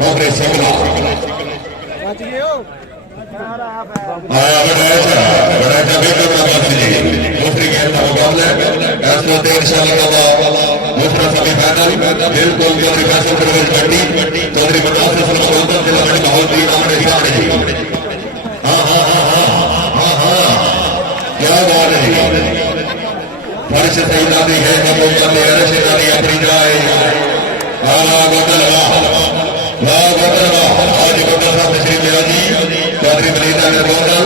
नौकरी सिंगला आया बड़ा बेहतर दूसरी गेंद का मुकाबला इंशाल्लाह दूसरा सेमीफाइनल बिल्कुल चौधरी फैसल प्रवेश भट्टी चौधरी मुतासिर सलमान जिला में बहुत ही आमने सामने जी हाँ हाँ हाँ हाँ हाँ हाँ क्या बात है फर्श सही दादी है कबूल करने अरशे दादी अपनी जाए आला गोदल ला गोदल आज गोदल साहब तशरीफ ले जी चौधरी मनीता के गोदल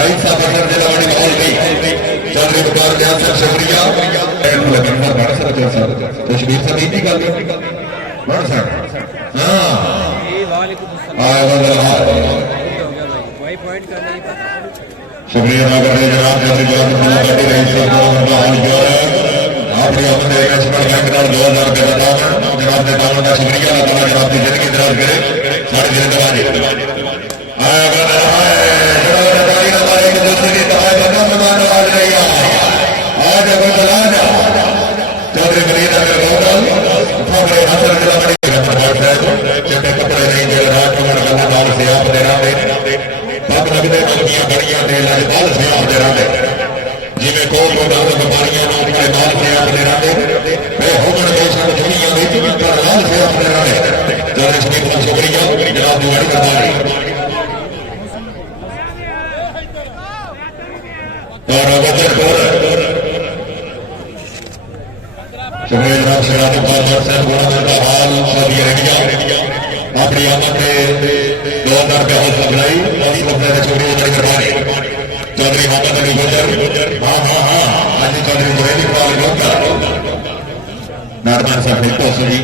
रईसा फसर जिला में बहुत ही चौधरी बुखार ध्यान सर शुक्रिया तशबीर सर इतनी गल बड़ सर हाँ शुक्रिया अदा करते जनाब चौधरी आपने अपने नेशनल बैंक 2000 रुपये बता जनाब ने कानून का शुक्रिया अदा जनाब की जिंदगी दराज करे साढ़े दिन दवाजे चौधरी मरीदा के गौरव हसन चिट्टे कपड़े नहीं दे रहा कमर से आप दे रहा तब लगते बल्कियां बड़ियां दे लजपाल से आप दे रहा जिमें कोल दर्द बीमारियां अपने नाल से आप दे रहा होमन देशों दुनिया में नाल से आप दे रहा चौधरी शरीफ का शुक्रिया जनाब दिवाली करवानी और वजर शुक्रिया जनाब शराब हाल सऊदी अरेबिया अपनी आमद ने 2000 रुपये हौसला बनाई शुक्रिया बड़ी करवानी चौधरी मोहम्मद अली गुजर हाँ हाँ हाँ आज चौधरी जुवेली पाल गोता नारदान साहब तो सही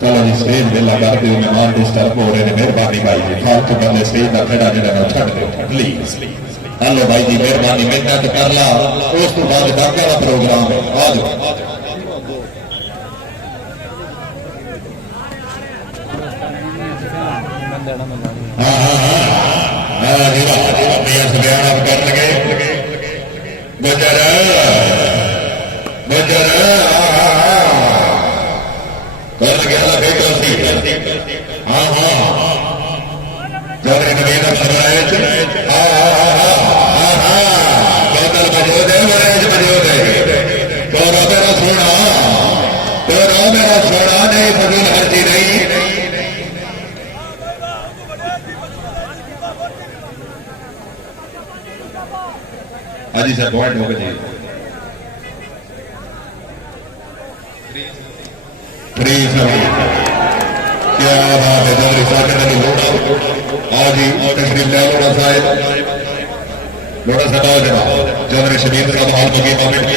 चलो जी स्टेज मेला करते हुए मेहमान डिस्टर्ब हो रहे हैं मेहरबानी भाई जी फालतू बंदे स्टेज का खड़ा जरा छड़ दो प्लीज हेलो भाई जी मेहरबानी मिन्नत कर ला उस तो बाद बाकी का प्रोग्राम है आ जाओ हाँ हाँ हाँ कर लगे गुजर गुजर कर गया बेटा सी हाँ हाँ चौधरी नवीन सरवाइज हाँ हाँ हाँ हाँ बोतल बजो दे बजो दे तोरा मेरा सोना नहीं फजूल हर्जी नहीं हाजी सर पॉइंट हो गए क्या बात है चौधरी साकिब अली लोढ़ा आज ही तशरीफ ले लोढ़ा साहब लोढ़ा साहब आओ जनाब चौधरी शबीर साहब हाल बगी मोमेंट की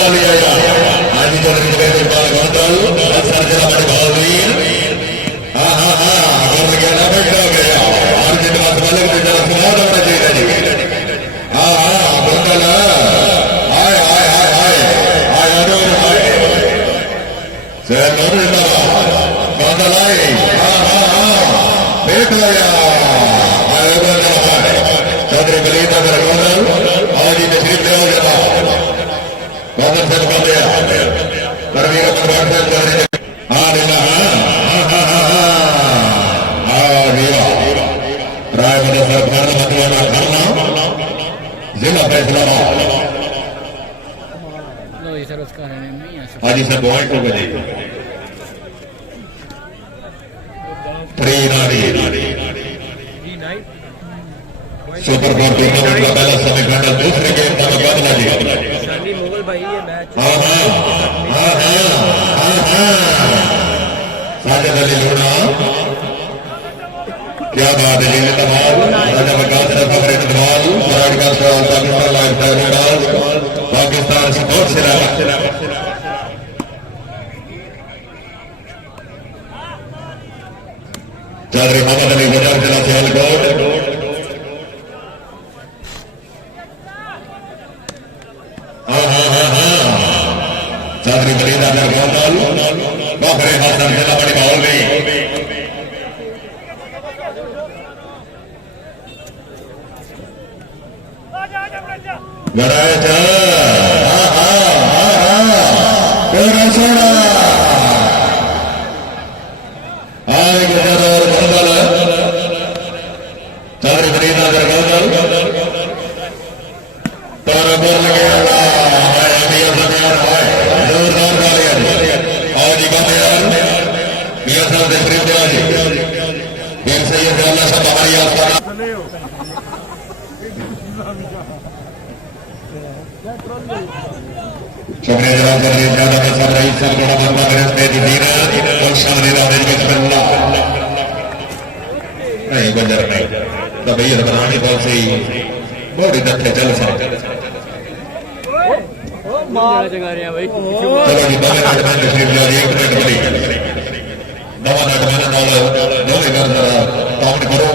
आज चौधरी जुबैर इकबाल गोंदल सर जिला बड़े बहादुर हाँ हाँ हाँ गोल गया ना बैठ गया और जितना मालिक ने जरा सुना होना चाहिए हाँ हाँ गोंदल चौधरी मलीदा का गोंदल आज ही तशरीफ ले जाता गोंदल से कर दिया परवीर अमरवार साहब चौधरी हाँ लीला राय मदरसा करना जिला फैसलाबाद हाजी सर पॉइंट हो गए सुपर फोर टूर्नामेंट का पहला सेमीफाइनल दूसरे गेम का मुकाबला जी हाँ हाँ हाँ हाँ हाँ साजिद अली लोढ़ा क्या बात है जी तमाम राजा विकास फखर इकबाल पाकिस्तान लाइव पाकिस्तान स्पोर्ट्स चौधरी मोहम्मद अली गुजर जिला सियालकोट फरीदा दरगाह बाखरे हसन जिला बड़ी माहौल में गराजा तेरा सोना आए गुजर और भंगल चार फरीदा दरगाह तारा बोल लगे शुक्रिया जनाब ज्यादा पैसा रही सब बड़ा बंदा रस्ते दी दीना और सामने वाले बिस्मिल्लाह नहीं गुजर नहीं तो भैया बनाने बोल से ही बहुत इधर चल सकते चलो जी बाहर आने में तशरीफ ले आइए 1 मिनट बड़ी दवा ना दवा ना दो जगह जरा काउंट करो